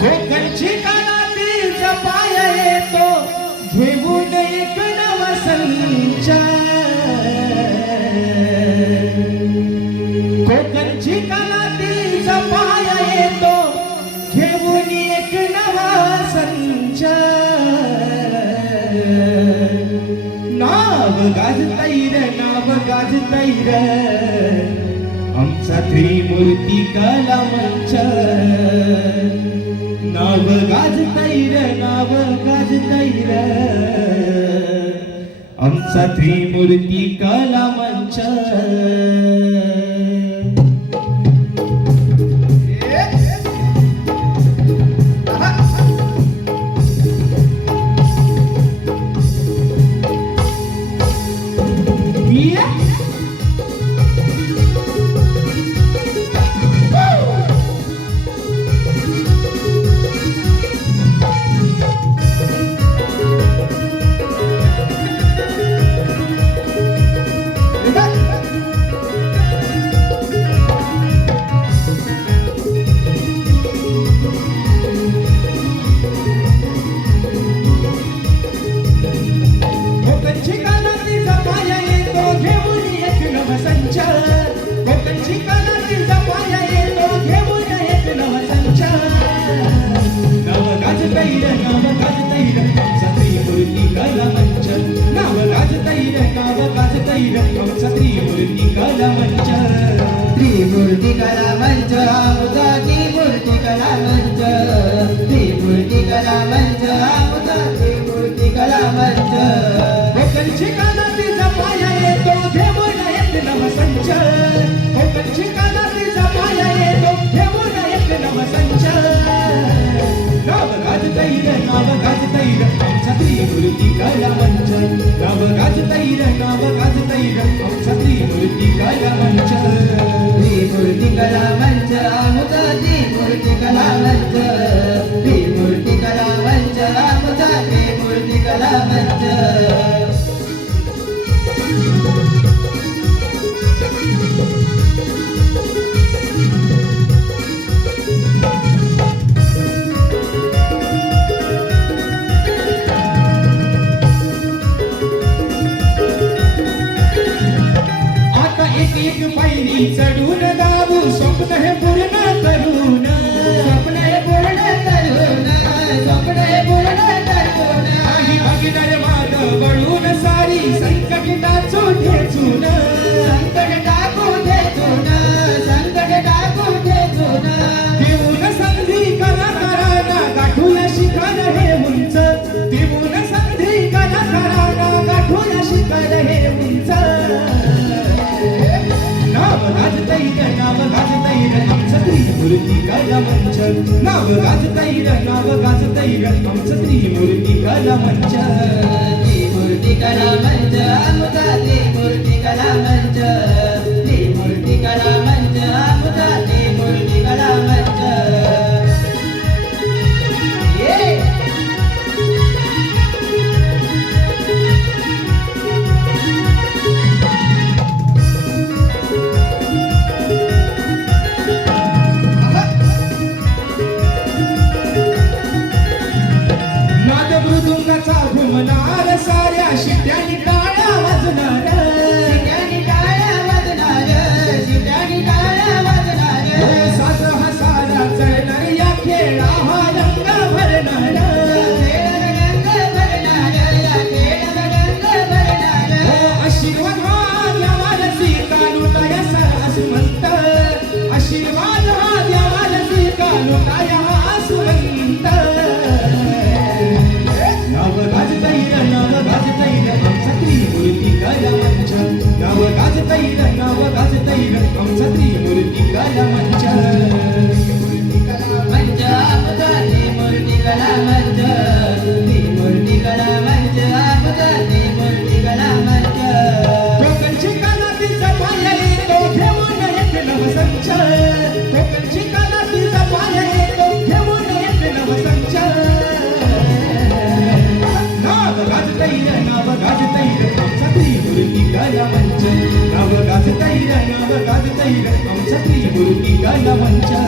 कोकणची कानाती जपाया येतो घेऊन एक नवा संच कोकणची कानाती जपाया येतो घेऊन एक नवा संच नाव गाजतैर आमचा त्रिमूर्ती कला मंच नाव गाजतैर आमचा त्रिमूर्ती कला मंच त्रिमूर्ती कला मंच आमचा त्रिमूर्ती कला मंच त्रिमूर्ती कला मंच आमचा त्रिमूर्ती कला मंच कोकणची कानाती जपाया येतो घेऊन एक नवा संच कोकणची कानाती जपाया येतो घेऊन एक नवा संच नाव गाजतैर आमचा त्रिमूर्ती कला मंच नाव गाजतैर आमचा त्रिमूर्ती कला मंच त्रिमूर्ती कला मंच आमचा त्रिमूर्ती कला मंच त्रिमूर्ती कला मंच आमचा त्रिमूर्ती कला मंच एक पायरी चढून दाबू स्वप्न हे पूर्ण करून स्वप्न हे पूर्ण करून स्वप्न हे पूर्ण करून काही बघणार माग वळून सारी संकट टाचू ठेचून संकट टाकू ठेचून संकट टाकू ठेचून देऊन संधी कलाकारांना गाठूया शिखर हे उंच देऊन संधी कलाकारांना गाठूया शिखर हे उंच नाव गाजतैर आमचा त्रिमूर्ती कला मंच नाव गाजतैर आमचा त्रिमूर्ती कला मंच त्रिमूर्ती कला मंच आमचा त्रिमूर्ती कला मंच त्रिमूर्ती कला मंच आमचा त्रिमूर्ती कला मंच घुमणार साऱ्या शिट्यानी टाळ्या वाजणार शिट्यानी टाळ्या वाजणार शिट्यानी टाळ्या वाजणार साज हा सारा चढणार या खेळा हा रंग भरणार रंग भरणार या खेळा रंग भरणार आशीर्वाद हा द्यावा रसिका लुटाया सारा सुमंत आशीर्वाद हा द्यावा रसिका लुटाया हा सुमंत नाव गाजतैर आमचा त्रिमूर्ती कला मंच नाव गाजतैर आमचा त्रिमूर्ती कला मंच त्रिमूर्ती कला मंच आमचा त्रिमूर्ती कला मंच त्रिमूर्ती कला मंच आमचा त्रिमूर्ती कला मंच कोकणची कानाती जपाया येतो घेऊन एक नवा संच कोकणची कानाती जपाया येतो घेऊन एक नवा संच नाव गाजतैर आमचा त्रिमूर्ती कला मंच नाव गाजतैर आमचा त्रिमूर्ती मूर्ती कला मंच